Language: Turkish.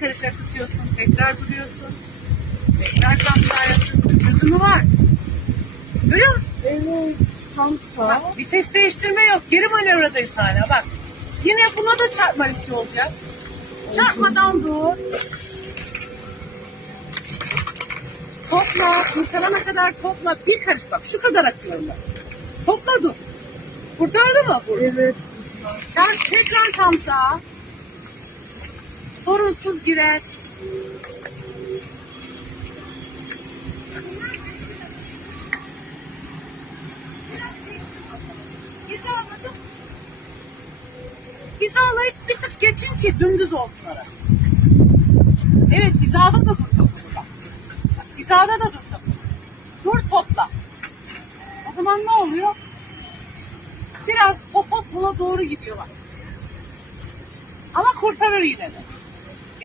karış akıtıyorsun, tekrar duruyorsun. Tekrar tam sağ yapıyorsun. Çözümü var. Görüyor musun? Evet. Tam sağ. Bak, vites değiştirme yok. Geri manevradayız hala bak. Yine buna da çarpma riski olacak. Çarpmadan dur. Topla, kurtarana kadar topla. Bir karış bak, şu kadar akıyorum ben. Topla dur. Kurtardı mı? Evet. Ben tekrar tam sağa. Sorunsuz girer. Hizalayıp bir tık geçin ki dümdüz olsun ara. Evet hizada da dur. Bak, Hizada da dur sakın. Dur topla. O zaman ne oluyor? Biraz popo sola doğru gidiyor bak. Ama kurtarır yine de.